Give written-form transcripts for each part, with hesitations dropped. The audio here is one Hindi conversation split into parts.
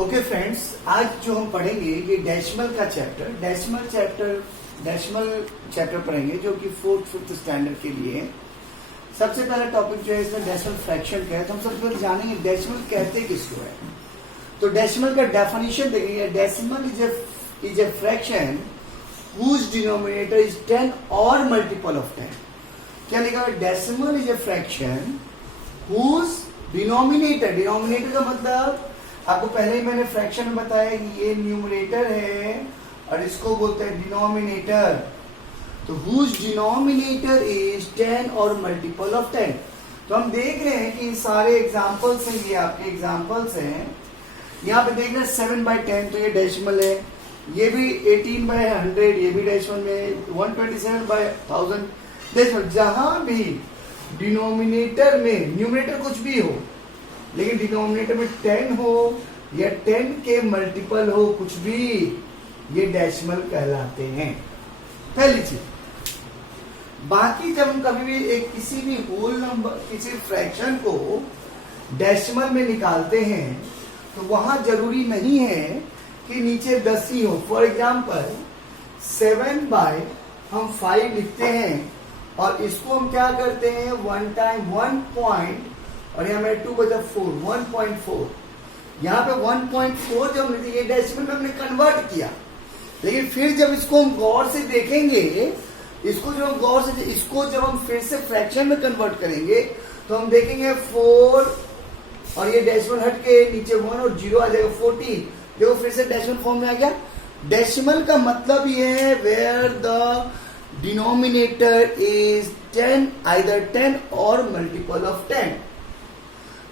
ओके फ्रेंड्स, आज जो हम पढ़ेंगे ये डेसिमल का डेसिमल चैप्टर पढ़ेंगे जो कि 4th 5th स्टैंडर्ड के लिए है। सबसे पहला टॉपिक जो है इसमें डेसिमल फ्रैक्शन का है। तो हम सबसे पहले जानेंगे डेसिमल कहते किसको है। तो डेसिमल का डेफिनेशन देखेंगे। Decimal is a fraction whose denominator is 10 or multiple of 10। क्या लिखा है? Decimal is a fraction whose denominator का मतलब आपको पहले ही मैंने फ्रैक्शन में बताया कि ये न्यूमरेटर है और इसको बोलते हैं डिनोमिनेटर। तो whose डिनोमिनेटर इज 10 और मल्टीपल ऑफ 10। तो हम देख रहे हैं कि सारे एग्जांपल्स हैं, ये आपके एग्जांपल्स हैं। यहाँ पे देख रहे हैं 7/10 तो ये डेसिमल है, ये भी 18/100 ये भी डेसिमल में, 127/1000 डेसिमल। जहां भी डिनोमिनेटर में न्यूमरेटर कुछ भी हो लेकिन डिनोमिनेटर में 10 हो या 10 के मल्टीपल हो कुछ भी, ये डेसिमल कहलाते हैं। पहली चीज। बाकी जब हम कभी भी किसी भी होल नंबर किसी फ्रैक्शन को डेसिमल में निकालते हैं तो वहां जरूरी नहीं है कि नीचे 10 ही हो। फॉर एग्जाम्पल 7/5 लिखते हैं और इसको हम क्या करते हैं 1 टाइम 1 पॉइंट और यहाँ में 2 बचा 4 1.4। यहाँ पे 1.4 जब हमने ये डेसिमल में हमने कन्वर्ट किया, लेकिन फिर जब इसको हम गौर से देखेंगे, इसको जब हम फिर से फ्रैक्शन में कन्वर्ट करेंगे तो हम देखेंगे 4 और ये डेसिमल हट के नीचे 1 और 0 आ जाएगा 14। देखो फिर से डेसिमल फॉर्म में आ गया। डेसिमल का मतलब ये है where the denominator is 10 either 10 और मल्टीपल ऑफ 10।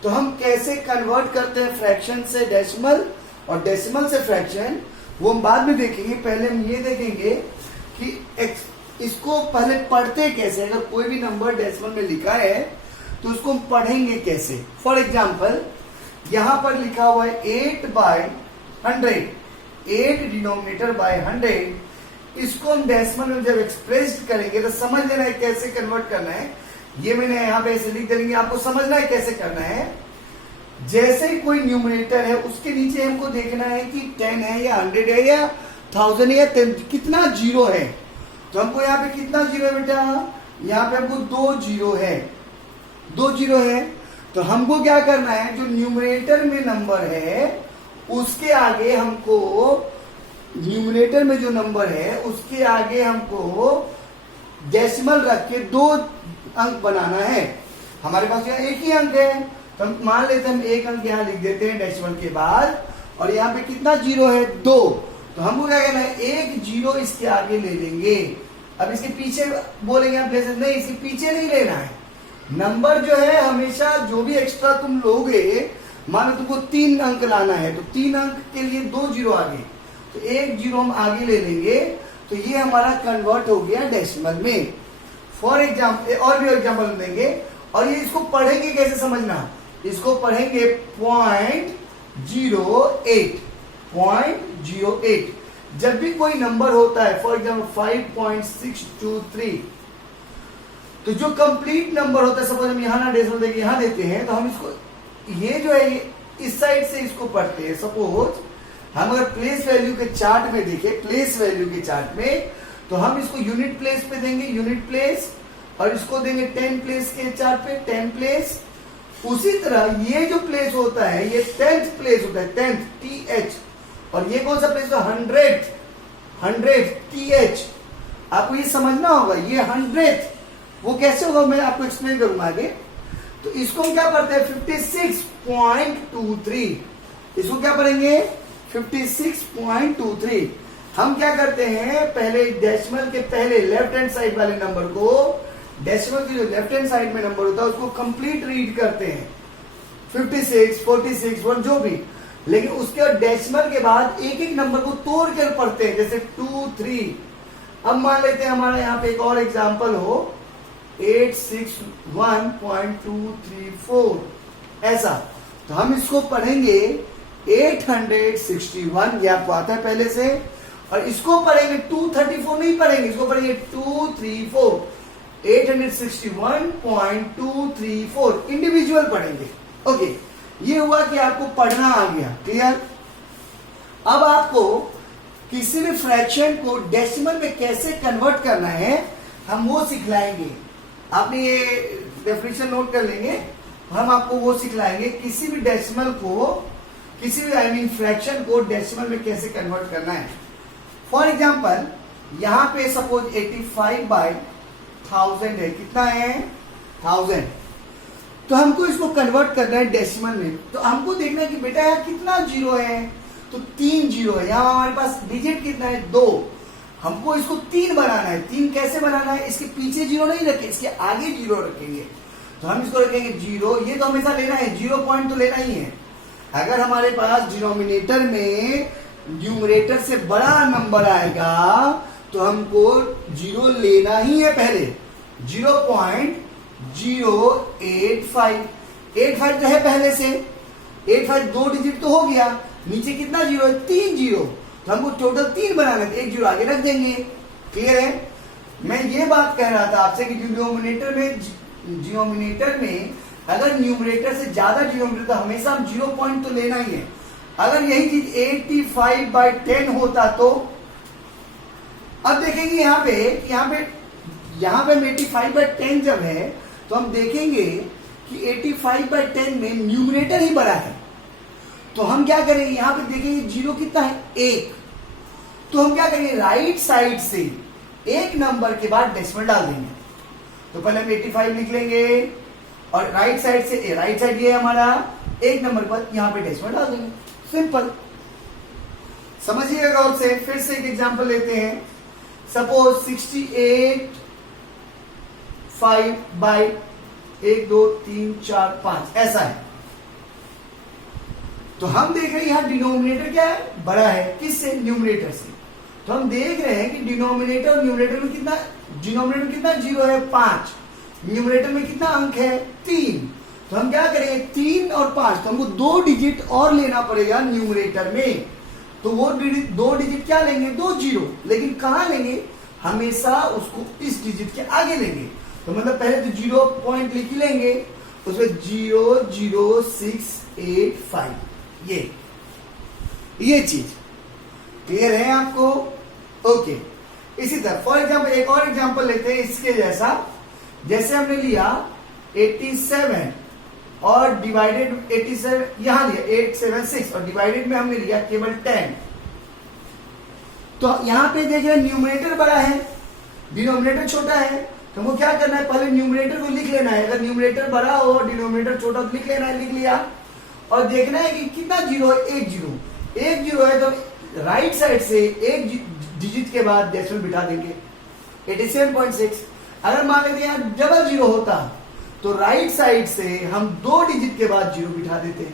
तो हम कैसे कन्वर्ट करते हैं फ्रैक्शन से डेसिमल और डेसिमल से फ्रैक्शन, वो हम बाद में देखेंगे। पहले हम ये देखेंगे कि इसको पहले पढ़ते कैसे। अगर कोई भी नंबर डेसिमल में लिखा है तो उसको हम पढ़ेंगे कैसे। फॉर एग्जाम्पल यहां पर लिखा हुआ है 8/100, 8 डिनोमिनेटर बाय 100। इसको हम डेसिमल में जब एक्सप्रेस करेंगे तो समझ लेना है कैसे कन्वर्ट करना है। ये मैंने यहाँ पे ऐसे लिख देंगे, आपको समझना है कैसे करना है। जैसे ही कोई न्यूमरेटर है उसके नीचे हमको देखना है कि 10 है या 100 है या 1000 है या 10, कितना जीरो है। तो हमको यहाँ पे कितना जीरो है बेटा? यहाँ पे हमको 2 जीरो है, 2 जीरो है। तो हमको क्या करना है, जो न्यूमरेटर में नंबर है उसके आगे हमको, न्यूमरेटर में जो नंबर है उसके आगे हमको डेसिमल रख के 2 अंक बनाना है। हमारे पास यहाँ एक ही अंक है तो हम मान लेते हैं हम एक अंक यहाँ लिख देते हैं डेसिमल के बाद, और यहाँ पे कितना जीरो है 2। तो हमको क्या करना है, एक जीरो इसके आगे ले लेंगे। अब इसके पीछे बोलेंगे आप प्लेसेस, नहीं इसके पीछे नहीं लेना है। नंबर जो है हमेशा जो भी एक्स्ट्रा तुम लोगे, मानो तुमको 3 अंक लाना है तो 3 अंक के लिए 2 जीरो आगे, तो 1 जीरो हम आगे ले लेंगे। तो ये हमारा कन्वर्ट हो गया डेसिमल में। फॉर एग्जाम्पल और भी एग्जाम्पल देंगे और ये इसको पढ़ेंगे कैसे समझना। इसको पढ़ेंगे 0.08 जब भी कोई नंबर होता है। फॉर एग्जाम्पल 5.623, तो जो कंप्लीट नंबर होता है, सपोज हम यहाँ ना डेसिमल देके यहाँ देते हैं तो हम इसको ये जो है इस साइड से इसको पढ़ते हैं। सपोज हम अगर प्लेस वैल्यू के चार्ट में देखें, प्लेस वैल्यू के चार्ट में, तो हम इसको यूनिट प्लेस पे देंगे, यूनिट प्लेस, और इसको देंगे 10 प्लेस के चार्ट पे 10 प्लेस। उसी तरह ये जो प्लेस होता है ये 10th प्लेस होता है, 10th TH, और ये कौन सा प्लेस होता है 100th TH। आपको ये समझना होगा, ये 100th वो कैसे होगा मैं आपको एक्सप्लेन करूंगा आगे। तो इसको हम क्या करते हैं 56.23, इसको क्या पढ़ेंगे 56.23। हम क्या करते हैं, पहले डेसिमल के पहले लेफ्ट हैंड साइड वाले नंबर को, डेसिमल की जो लेफ्ट हैंड साइड में नंबर होता है उसको कंप्लीट रीड करते हैं, 56, 46, 1 जो भी। लेकिन उसके बाद डेसिमल के बाद एक एक नंबर को तोड़ कर पढ़ते हैं, जैसे 2, 3। अब मान लेते हैं हमारा यहाँ पे एक और एग्जाम्पल हो 861.234 ऐसा, तो हम इसको पढ़ेंगे 861, ये आपको आता है पहले से। और इसको पढ़ेंगे 234 नहीं पढ़ेंगे, इसको पढ़ेंगे 234, 861.234 इंडिविजुअल पढ़ेंगे। ओके, ये हुआ कि आपको पढ़ना आ गया, क्लियर। अब आपको किसी भी फ्रैक्शन को डेसिमल में कैसे कन्वर्ट करना है हम वो सिखलाएंगे। आपने ये डेफिनेशन नोट कर लेंगे, हम आपको वो सिखलाएंगे किसी भी डेसिमल को, किसी भी फ्रैक्शन को डेसिमल में कैसे कन्वर्ट करना है। फॉर एग्जाम्पल यहां पे सपोज 85/1000 है, कितना है 1000, तो हमको इसको कन्वर्ट करना है डेसिमल में। तो हमको देखना है कि बेटा यहाँ कितना जीरो है, तो 3 जीरो है। यहाँ हमारे पास डिजिट कितना है 2, हमको इसको 3 बनाना है। 3 कैसे बनाना है, इसके पीछे जीरो नहीं रखे, इसके आगे जीरो रखेंगे। तो हम इसको रखेंगे 0, ये तो हमेशा लेना है, 0 पॉइंट तो लेना ही है। अगर हमारे पास डिनोमिनेटर में न्यूमरेटर से बड़ा नंबर आएगा तो हमको 0 लेना ही है पहले। 0.085 85 तो है पहले से, 85 2 डिजिट तो हो गया, नीचे कितना जीरो है 3 जीरो, तो हमको टोटल 3 बनाना है, 1 जीरो आगे रख देंगे। क्लियर है? मैं ये बात कह रहा था आपसे कि डिनोमिनेटर में अगर न्यूमरेटर से ज्यादा डिनोमिनेटर तो हमेशा हम 0 पॉइंट तो लेना ही है। अगर यही चीज 85/10 होता तो अब देखेंगे यहाँ पे 85/10 जब है तो हम देखेंगे कि 85/10 में न्यूमरेटर ही बड़ा है। तो हम क्या करेंगे, यहां पे देखेंगे जीरो कितना है 1, तो हम क्या करेंगे राइट साइड से एक नंबर के बाद डेसिमल डाल देंगे। तो पहले हम 85 लिख लेंगे और राइट साइड से, राइट साइड ये हमारा एक नंबर के बाद यहां पे डेसिमल डाल देंगे। सिंपल, समझिएगा गौर से। फिर से एक एग्जांपल लेते हैं। सपोज 68/5 2 3 4 5 ऐसा है। तो हम देख रहे हैं यहां डिनोमिनेटर क्या है, बड़ा है, किससे, न्यूमरेटर से। तो हम देख रहे हैं कि डिनोमिनेटर और न्यूमरेटर में कितना, डिनोमिनेटर में कितना जीरो है 5, न्यूमरेटर में कितना अंक है 3। तो हम क्या करेंगे 3 और 5, तो हमको 2 डिजिट और लेना पड़ेगा न्यूमरेटर में। तो वो 2 डिजिट क्या लेंगे 2 जीरो, लेकिन कहां लेंगे, हमेशा उसको इस डिजिट के आगे लेंगे। तो मतलब पहले तो 0 पॉइंट लिख लेंगे, उसमें 00685 ये चीज क्लियर है आपको? ओके। इसी तरह फॉर एग्जाम्पल एक और एग्जाम्पल लेते हैं इसके जैसा। जैसे हमने लिया 87 और डिवाइडेड 87 यहां लिया 876 और डिवाइडेड में हमने लिया केवल 10। तो यहां पे देख रहे हैं न्यूमरेटर बड़ा है, डिनोमिनेटर छोटा है। तो हमको क्या करना है, पहले न्यूमरेटर को लिख लेना है। अगर न्यूमरेटर बड़ा हो और डिनोमिनेटर छोटा तो लिख लेना है, लिख लिया। और देखना है कि कितना जीरो है 1 जीरो, 1 जीरो है तो राइट साइड से एक डिजिट के बाद डेसिमल बिठा देंगे 87.6। अगर मान लेते हैं डबल जीरो होता तो राइट साइड से हम 2 डिजिट के बाद जीरो बिठा देते।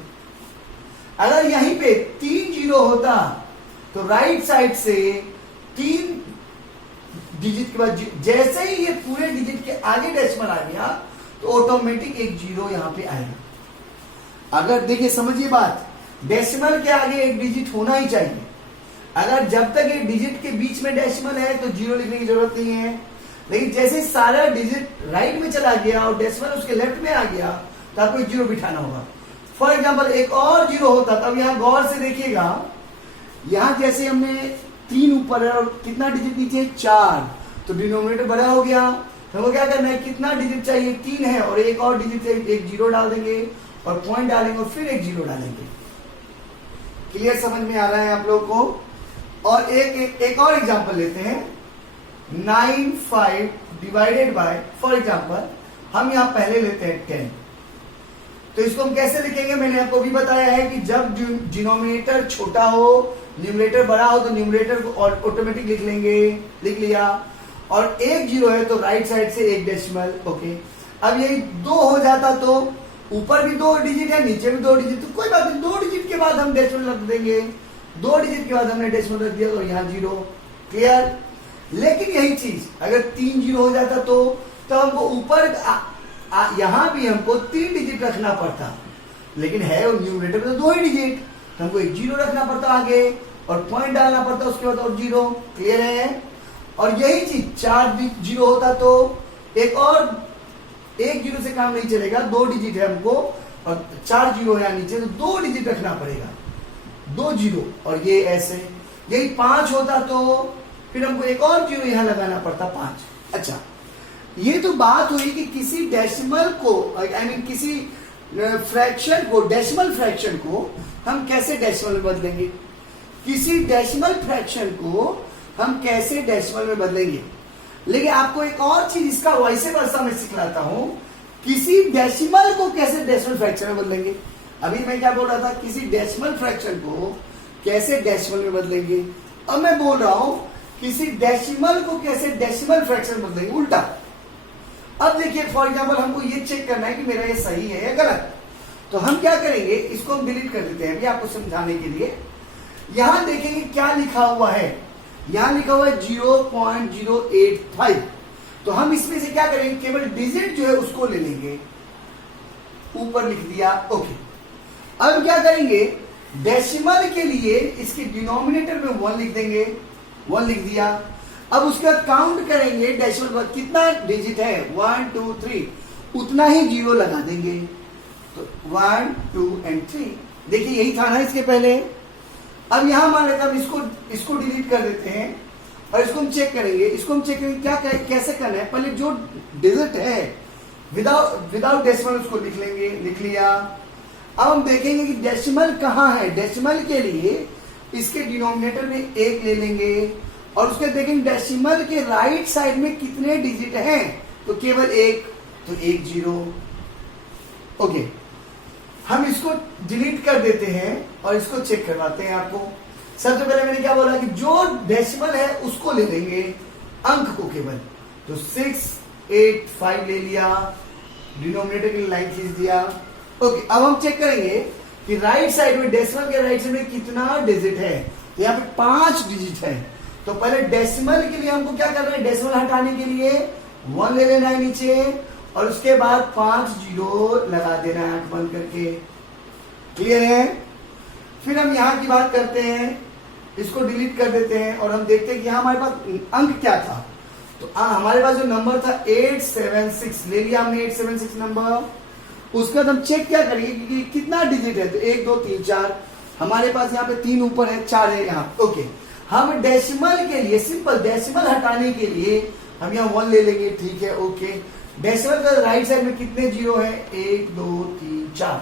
अगर यहीं पे 3 जीरो होता तो राइट साइड से 3 डिजिट के बाद जैसे ही ये पूरे डिजिट के आगे डेसिमल आ गया तो ऑटोमेटिक एक जीरो यहां पे आएगा। अगर देखिए समझिए बात, डेसिमल के आगे एक डिजिट होना ही चाहिए। अगर जब तक एक डिजिट के बीच में डेसिमल है तो जीरो लिखने की जरूरत नहीं है, लेकिन जैसे सारा डिजिट राइट में चला गया और डेसिमल उसके लेफ्ट में आ गया तो आपको जीरो बिठाना होगा। फॉर एग्जांपल एक और जीरो होता, तब यहां गौर से देखिएगा, यहां जैसे हमने 3 ऊपर है और कितना डिजिट नीचे 4, तो डिनोमिनेटर बड़ा हो गया। तो वो क्या करना है, कितना डिजिट चाहिए 3 है और एक और डिजिट है, एक जीरो डाल देंगे और पॉइंट डालेंगे और फिर एक जीरो डालेंगे। क्लियर समझ में आ रहा है आप लोग को? और एक और एग्जांपल लेते हैं। 95 डिवाइडेड बाय, फॉर एग्जांपल हम यहां पहले लेते हैं 10। तो इसको हम कैसे लिखेंगे, मैंने आपको भी बताया है कि जब डिनोमिनेटर छोटा हो न्यूमरेटर बड़ा हो तो न्यूमरेटर को ऑटोमेटिक लिख लेंगे, लिख लिया। और 1 जीरो है तो राइट साइड से एक डेसिमल। ओके, अब यही 2 हो जाता तो ऊपर भी 2 डिजिट है नीचे भी 2 डिजिट, तो कोई बात नहीं, 2 डिजिट के बाद हम डेसिमल रख देंगे। 2 डिजिट के बाद हमने डेसिमल रख दिया तो यहाँ जीरो। क्लियर? लेकिन यही चीज अगर 3 जीरो हो जाता तो हमको ऊपर यहां भी हमको 3 डिजिट रखना पड़ता, लेकिन है न्यूमरेटर में तो 2 ही डिजिट, तो हमको एक जीरो रखना पड़ता आगे और पॉइंट डालना पड़ता उसके बाद और जीरो। क्लियर है? और यही चीज 4 जीरो होता तो एक जीरो से काम नहीं चलेगा, 2 डिजिट है हमको और 4 जीरो है नीचे तो 2 डिजिट रखना पड़ेगा। 2 जीरो और ये ऐसे, यही 5 होता तो फिर हमको एक और जीरो यहां लगाना पड़ता 5। अच्छा, ये तो बात हुई कि किसी डेसिमल को आई मीन किसी फ्रैक्शन को, डेसिमल फ्रैक्शन को हम कैसे डेसिमल में बदलेंगे, किसी डेसिमल फ्रैक्शन को हम कैसे डेसिमल में बदलेंगे। लेकिन आपको एक और चीज इसका वैसे वर्षा में सिखलाता हूं, किसी डेसिमल को कैसे डेसिमल फ्रैक्शन में बदलेंगे। अभी मैं क्या बोल रहा था, किसी डेसिमल फ्रैक्शन को कैसे डेसिमल में बदलेंगे। अब मैं बोल रहा हूं किसी डेसिमल को कैसे डेसिमल फ्रैक्शन में बदलेंगे, उल्टा। अब देखिए फॉर एग्जांपल हमको ये चेक करना है कि मेरा ये सही है या गलत। तो हम क्या करेंगे, इसको हम डिलीट कर देते हैं अभी आपको समझाने के लिए। यहां देखेंगे क्या लिखा हुआ है, यहां लिखा हुआ है 0.085। तो हम इसमें से क्या करेंगे, केवल डिजिट जो है उसको ले लेंगे, ऊपर लिख दिया, ओके। अब क्या करेंगे, डेसिमल के लिए इसके डिनोमिनेटर में 1 लिख देंगे, 1 लिख दिया। अब उसके बाद काउंट करेंगे डेसिमल पर कितना डिजिट है, 1 2 3, उतना ही जीरो लगा देंगे। तो 1 2 एंड 3, देखिए यही था ना इसके पहले। अब यहां मान लेते हम इसको डिलीट कर देते हैं और इसको हम चेक करेंगे। इसको हम चेक करेंगे क्या कैसे करना है, पहले जो डिजिट है विदाउट डेसिमल उसको लिख लेंगे, लिख लिया। अब हम देखेंगे कि डेसिमल कहां है। डेसिमल के लिए इसके डिनोमिनेटर में 1 ले लेंगे और उसके देखेंगे डेसिमल के राइट साइड में कितने डिजिट हैं, तो केवल 1, तो 1 0, ओके। हम इसको डिलीट कर देते हैं और इसको चेक करवाते हैं आपको। सबसे पहले मैंने क्या बोला कि जो डेसिमल है उसको ले लेंगे, अंक को केवल। तो 6 8 5 ले लिया, डिनोमिनेटर की लाइन खींच दिया, ओके। अब हम चेक करेंगे कि राइट साइड में, डेसिमल के राइट साइड में कितना डिजिट है। तो यहाँ पे 5 डिजिट है। तो पहले डेसिमल के लिए हमको क्या करना है, डेसिमल हटाने के लिए 1 ले लेना है नीचे और उसके बाद 5 जीरो लगा देना है आंख बंद करके। क्लियर है। फिर हम यहां की बात करते हैं, इसको डिलीट कर देते हैं और हम देखते हैं कि यहां हमारे पास अंक क्या था। तो हमारे पास जो नंबर था 876, ले लिया हमने 876 नंबर। उसके बाद हम चेक क्या करेंगे कि कितना डिजिट है। तो 1 2 3 4, हमारे पास यहाँ पे 3 ऊपर है, 4 है यहाँ, ओके। हम डेसिमल के लिए, सिंपल डेसिमल हटाने के लिए हम यहाँ 1 ले लेंगे, ठीक है, ओके। डेसिमल का राइट साइड में कितने जीरो है, 1 2 3 4,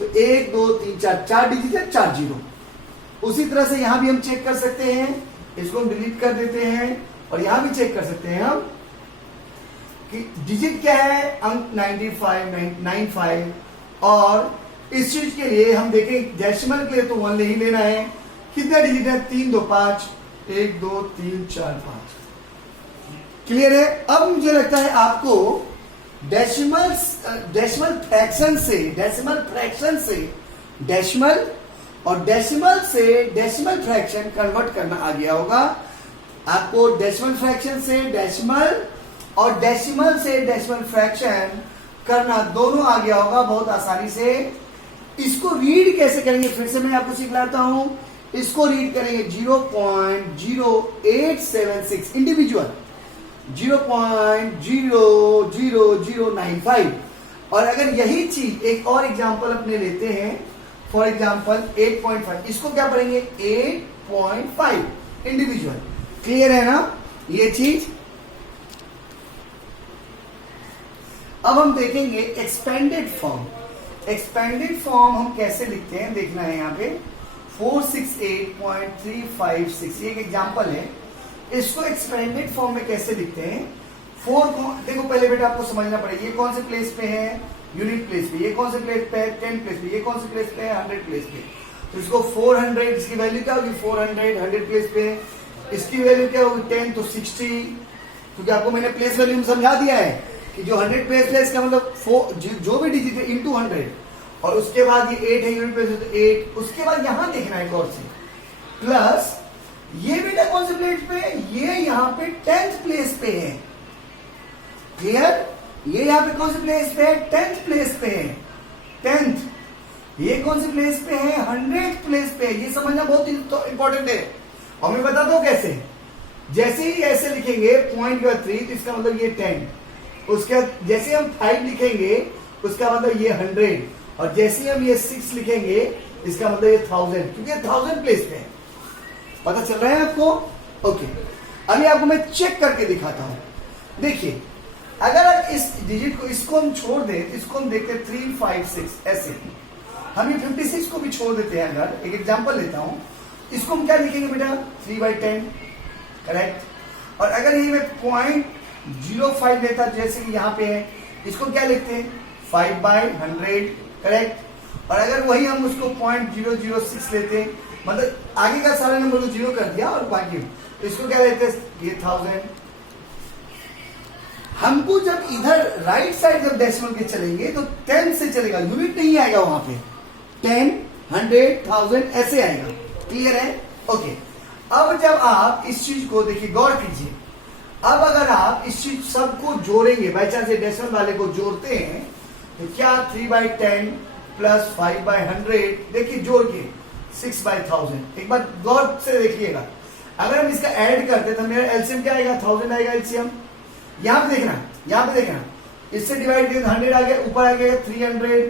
तो 1 2 3 4, 4 डिजिट है, 4 जीरो। उसी तरह से यहां भी हम चेक कर सकते हैं, इसको हम डिलीट कर देते हैं और यहां भी चेक कर सकते हैं हम कि डिजिट क्या है, अंक 95 95। और इस चीज के लिए हम देखें डेसिमल के लिए तो 1 ले ही लेना है। कितने डिजिट है, 3 2 5, 1 2 3 4 5। क्लियर है। अब मुझे लगता है आपको डेसिमल फ्रैक्शन से डेसिमल और डेसिमल से डेसिमल फ्रैक्शन कन्वर्ट करना आ गया होगा। आपको डेसिमल फ्रैक्शन से डेसिमल और डेसिमल से डेसिमल फ्रैक्शन करना दोनों आ गया होगा बहुत आसानी से। इसको रीड कैसे करेंगे, फिर से मैं आपको सिखलाता हूं। इसको रीड करेंगे 0.0876 इंडिविजुअल, 0.00095। और अगर यही चीज एक और एग्जांपल अपने लेते हैं, फॉर एग्जांपल 8.5, इसको क्या पढ़ेंगे 8.5 इंडिविजुअल। क्लियर है ना ये चीज। अब हम देखेंगे एक्सपेंडेड फॉर्म। एक्सपेंडेड फॉर्म हम कैसे लिखते हैं देखना है यहाँ पे 468.356, ये एक एग्जांपल है। इसको एक्सपेंडेड फॉर्म में कैसे लिखते हैं, 4 को देखो पहले बेटा आपको समझना पड़ेगा ये कौन से प्लेस पे है, यूनिट प्लेस पे। ये कौन से प्लेस पे है, 10 प्लेस पे। ये कौन से प्लेस पे है, 100 प्लेस पे। तो इसको 400, इसकी वैल्यू क्या होगी 400, 100 प्लेस पे। इसकी वैल्यू क्या होगी 10, तो 60। क्योंकि आपको मैंने प्लेस वैल्यू समझा दिया है कि जो 100 प्लेस है इसका मतलब जो भी डिजिट है इंटू 100, और उसके बाद ये 8 है यूनिट प्लेस है तो 8। उसके बाद यहां देखना है गौर से, प्लस ये बेटा कौन से प्लेस पे है, ये यहाँ पे 10th प्लेस पे है। क्लियर। ये यहाँ पे कौन से प्लेस पे है, 10th प्लेस पे है, 10th। ये कौन से प्लेस पे है, 100th प्लेस पे है। ये समझना बहुत इंपॉर्टेंट है और मैं बताता हूं कैसे। जैसे ही ऐसे लिखेंगे पॉइंट के बाद 3, तो इसका मतलब ये 10। उसके बाद जैसे हम 5 लिखेंगे उसका मतलब ये 100, और जैसे ही हम ये 6 लिखेंगे इसका मतलब ये 1000, क्योंकि 1000 प्लेस पे है। पता चल रहा है आपको? ओके, अभी आपको मैं चेक करके दिखाता हूं। देखिए, अगर आप इस डिजिट को, इसको हम छोड़ दें, इसको हम देखते हैं 3, 5, 6 ऐसे, हम ये 56 को भी छोड़ देते हैं। अगर एक एग्जांपल लेता हूं, इसको हम क्या लिखेंगे बेटा? 3/10, करेक्ट। और अगर ये मैं 0.05 लेता, जैसे कि यहाँ पे है, इसको क्या लिखते हैं? 5/100, करेक्ट। और अगर वही हम उसको 0.006 लेते हैं, मतलब आगे का सारा नंबर को 0 कर दिया और बाकी, तो इसको क्या लेते हैं? ये 1000। हमको जब इधर राइट साइड जब डेसिमल के चलेंगे तो 10 से चलेगा, यूनिट नहीं आएगा वहां पे। 10, 100, 1000 ऐसे आएगा। क्लियर है? ओके। अब जब आप इस चीज को देखिए, गौर कीजिए, अब अगर आप इस चीज सबको जोड़ेंगे, बाई चांस ये डेसिमल वाले को जोड़ते हैं, तो क्या 3/10 प्लस 5/100, देखिए जोड़ के 6/1000। एक बार गौर से देखिएगा, अगर हम इसका ऐड करते तो मेरा एलसीएम क्या आएगा? 1000 आएगा एलसीएम। यहां पे देखना, यहां पे देखना, इससे डिवाइड करें 100 आ गया, ऊपर आ गया 300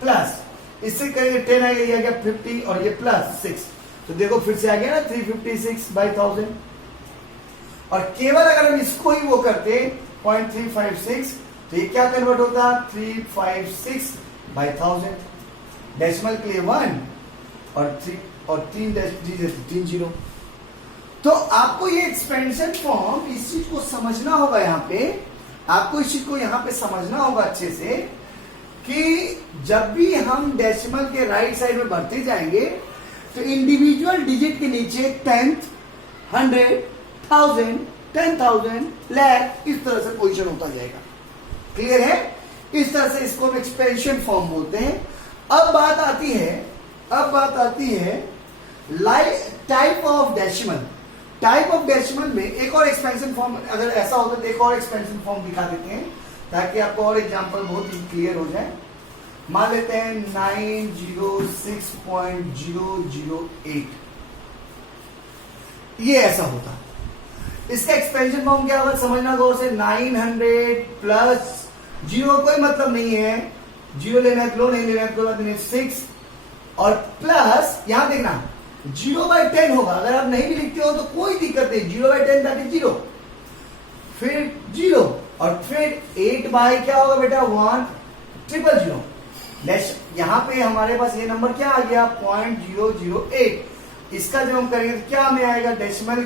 प्लस, इससे करेंगे 10 आ गया, ये आ गया 50 और ये प्लस 6, तो देखो फिर से आ गया ना 356/1000। और केवल अगर हम इसको ही वो करते 0.356, तो ये क्या कन्वर्ट होता? 356/1000। डेसिमल के लिए 1 और 3 0। तो आपको ये एक्सपेंशन फॉर्म, इस चीज को समझना होगा। यहां पे आपको इस चीज को यहां पे समझना होगा अच्छे से, कि जब भी हम डेसिमल के राइट साइड में बढ़ते जाएंगे तो इंडिविजुअल डिजिट के नीचे 10th, 100, 1000, 10,000, लाख, इस तरह से पोजीशन होता जाएगा। क्लियर है? इस तरह से इसको हम एक्सपेंशन फॉर्म बोलते हैं। अब बात आती है type of decimal. Type of decimal में एक और एक्सपेंशन फॉर्म, अगर ऐसा होता तो एक और एक्सपेंशन फॉर्म दिखा देते हैं, ताकि आपको और एग्जांपल बहुत ही क्लियर हो जाए। मान लेते हैं 906.008, ये ऐसा होता। इसका एक्सपेंशन फॉर्म क्या होगा? समझना गौर से। 900 प्लस 0 कोई मतलब नहीं है, 0 लेना है तो लो, नहीं लेना है तो कोई बात नहीं, 6 और प्लस यहां देखना 0/10 होगा। अगर आप नहीं भी लिखते हो तो कोई दिक्कत नहीं, 0/10 दैट इज 0, फिर 0 और फिर 8 बाय क्या होगा बेटा? 1,000,000। यहां पे हमारे पास ये नंबर क्या आ गया? 0.008। इसका जब हम करेंगे तो क्या हमें आएगा? डेसिमल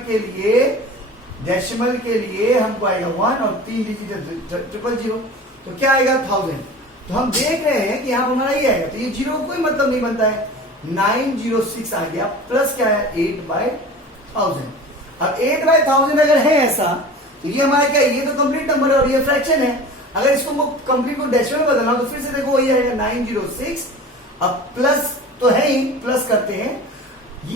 के लिए हमको आएगा 1 और 3 डिजिट 000, तो क्या आएगा? 1000। तो हम देख रहे हैं कि यहां पर हमारा ये आएगा, तो ये 0 कोई मतलब नहीं बनता है। 906 आ गया, प्लस क्या है? 8/1000। अब 8/1000 अगर है ऐसा, तो ये हमारा क्या है? ये तो कंप्लीट नंबर है और ये फ्रैक्शन है। अगर इसको कंप्लीट को डेसिमल बदलना तो फिर से देखो वही आएगा 906। अब प्लस तो है ही, प्लस करते हैं।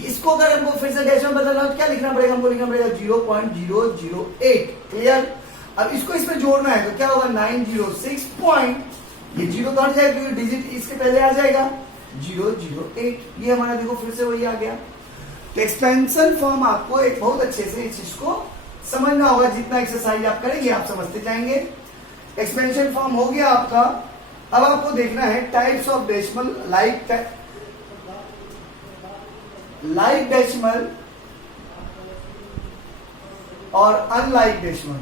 इसको अगर हमको फिर से डेसिमल बदलना तो क्या लिखना पड़ेगा? हमको लिखना पड़ेगा 0.008। क्लियर? अब इसको इसमें जोड़ना है तो क्या होगा? 906 पॉइंट, ये 0 तो हट जाएगा क्योंकि डिजिट इसके पहले आ जाएगा 008। ये हमारा देखो फिर से वही आ गया। तो एक्सपेंशन फॉर्म आपको एक बहुत अच्छे से इस चीज को समझना होगा। जितना एक्सरसाइज आप करेंगे आप समझते जाएंगे। एक्सपेंशन फॉर्म हो गया आपका। अब आपको देखना है types of decimal, like decimal और अनलाइक डेसिमल।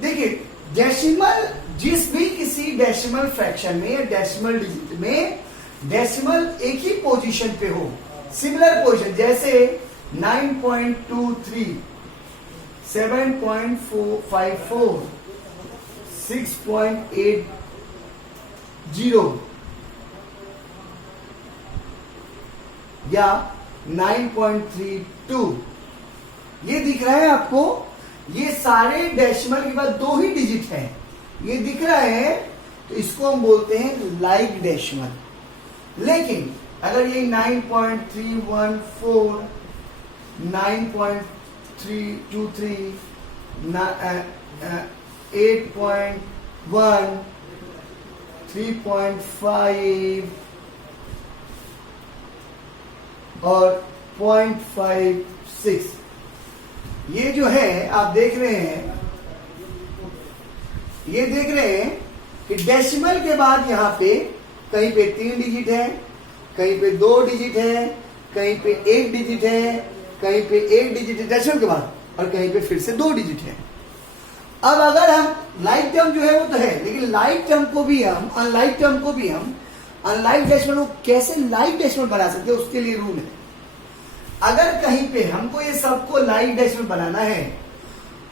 देखिए, डेसिमल जिस भी किसी डेसिमल फ्रैक्शन में या डेसिमल डिजिट में डेसिमल एक ही पोजीशन पे हो, सिमिलर पोजीशन, जैसे 9.23, 7.54, 6.80 या 9.32, ये दिख रहा है आपको? ये सारे डेसिमल के बाद 2 ही डिजिट हैं, ये दिख रहा है, तो इसको हम बोलते हैं लाइक डेसिमल। लेकिन अगर ये 9.314, 9.323, 8.1, 3.5 और 0.56, ये जो है आप देख रहे हैं, ये देख रहे हैं कि डेसिमल के बाद यहाँ पे कहीं पे 3 डिजिट है, कहीं पे 2 डिजिट है, कहीं पे 1 डिजिट है, कहीं पे 1 डिजिट है डेसिमल के बाद, और कहीं पे फिर से 2 डिजिट है। अब अगर हम लाइक टर्म जो है वो तो है, लेकिन लाइक टर्म को भी हम अनलाइक टर्म को भी हम अनलाइक डेसिमल को कैसे लाइक डेसिमल बना सकते हैं, उसके लिए रूल है। अगर कहीं पे हमको ये सबको लाइक डेसिमल बनाना है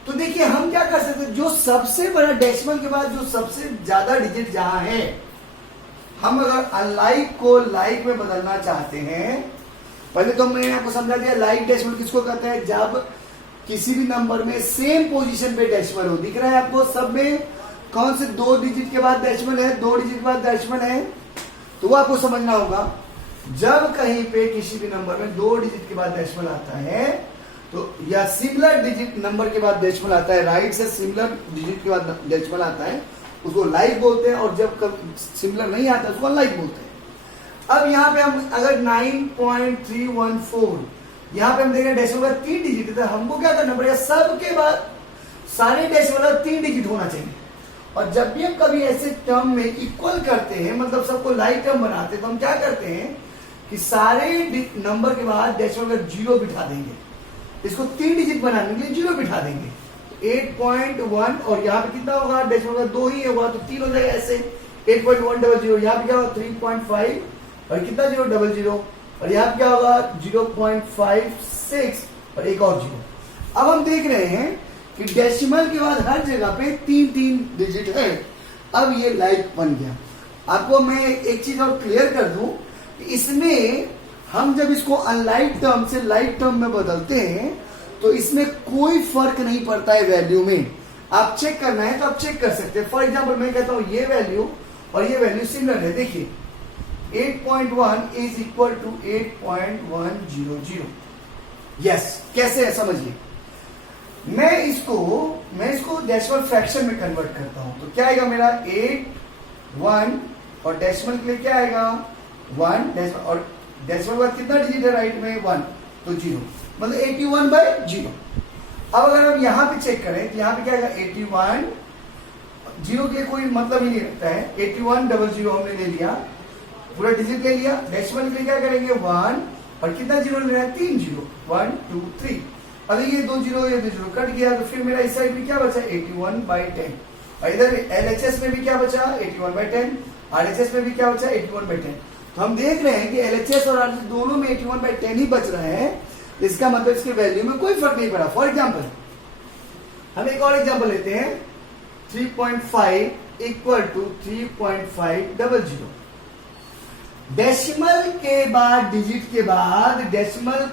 तो देखिए हम क्या कर सकते हैं, जो सबसे बड़ा डेसिमल के बाद जो सबसे ज्यादा डिजिट जहां है, हम अगर अनलाइक को लाइक में बदलना चाहते हैं, पहले तो मैंने आपको समझा दिया लाइक डेसिमल किसको कहते हैं, जब किसी भी नंबर में सेम पोजीशन पे डेसिमल हो। दिख रहा है आपको सब में कौन से 2 डिजिट के बाद डेसिमल है, 2 डिजिट के बाद डेसिमल है, तो वो आपको समझना होगा। जब कहीं पे किसी भी नंबर में 2 डिजिट के बाद डेसिमल आता है, तो या सिमिलर डिजिट नंबर के बाद डेसिमल आता है, राइट से सिमिलर डिजिट के बाद डेसिमल आता है, उसको लाइक बोलते हैं, और जब सिमिलर नहीं आता उसको अनलाइक बोलते हैं। अब यहाँ पे हम अगर 9.314 यहाँ पे हम देखें डेसिमल का 3 डिजिट है, तो हमको क्या करना पड़ेगा, सबके बाद सारे डेसिमल 3 डिजिट होना चाहिए। और जब भी हम कभी ऐसे टर्म में इक्वल करते हैं, मतलब सबको लाइक टर्म बनाते हैं, तो हम क्या करते हैं कि सारे नंबर के बाद डेसिमल का 0 बिठा देंगे। इसको 3 डिजिट बनाने के लिए 0 बिठा देंगे। 8.1 और यहाँ पे कितना होगा, डेसिमल का 2 ही होगा तो 3 हो जाएगा ऐसे। 8.100 यहाँ पे क्या होगा 3.5 और कितना 000 और यहाँ पे क्या होगा 0.56 और एक और 0। अब हम देख रहे हैं कि डेसिमल के बाद हर जगह पे 3 डिजिट है। अब ये लाइक बन गया। आपको मैं एक चीज और क्लियर कर दूं कि इसमें हम जब इसको अनलाइक टर्म से लाइक टर्म में बदलते हैं तो इसमें कोई फर्क नहीं पड़ता है वैल्यू में। आप चेक करना है तो आप चेक कर सकते हैं। फॉर एग्जाम्पल मैं कहता हूं ये वैल्यू और ये वैल्यू सिमिलर है। देखिए 8.1 इज इक्वल टू 8.100। यस, कैसे है समझिए। मैं इसको डेसिमल फ्रैक्शन में कन्वर्ट करता हूं तो क्या आएगा मेरा 8 1 और डेसिमल के लिए क्या आएगा 1 डेसिमल, और डेसिमल बाद कितना डिजिट है राइट में 1 तो 0, मतलब 81/0। अब अगर हम यहां पे चेक करें तो यहां पे क्या आएगा 81, 0 के कोई मतलब ही नहीं रखता है। 8100 हमने ले लिया, पूरा डिजिट ले लिया। डेसिमल के लिए क्या करेंगे 1 और कितना 0 ले रहे हैं 3 0, 1 2 3। अब ये 2 0 ये 2 0 कट गया तो फिर मेरा इस साइड में क्या बचा 81/10 और इधर LHS में भी क्या बचा 81/10, RHS में भी क्या बचा 81/10। तो हम देख रहे हैं कि LHS और RHS दोनों में 81/10 ही बच रहा है। इसका मतलब इसके वैल्यू में कोई फर्क नहीं पड़ा। फॉर एग्जाम्पल हम एक और एग्जाम्पल लेते हैं 3.5 इक्वल टू 3.500। डेसिमल के बाद डिजिट के बाद डेसिमल